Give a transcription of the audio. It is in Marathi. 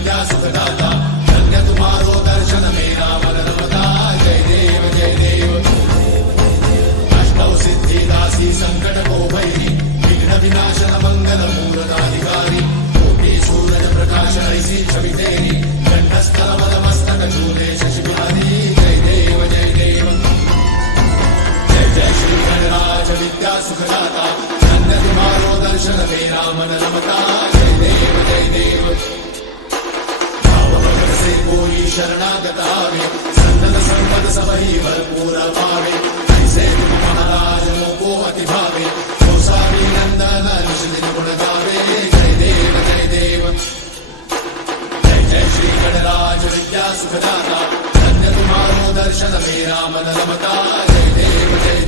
विद्या सुखदाता धन्य तुम्हारो दर्शन मेरा मन रमता जय देव जय देव अष्टौ सिद्धि दासी संकट को भैरी विघ्न विनाशन मंगल मूलनाधिकारी कोटि सूरज प्रकाश ऐसी छवि तेरी कंठस्थल मद मस्तक चूले शशि बिहारी जय देव जय देव जय जय श्री गणराज विद्या सुखदाता धन्य तुम्हारो दर्शन मेरा मन रमता जय देव जय देव भाव भगत से कोई शरणागत आवे संतत संपद सब ही भरपूर पावे ऐसे तुम महाराज मोको अति भावे गोसावी नंदन निश्चित गुण गावे जय देव जय देव जय जय श्री गणराज विद्या सुखदाता धन्य तुम्हारो दर्शन मेरा मन रमता जय देव जय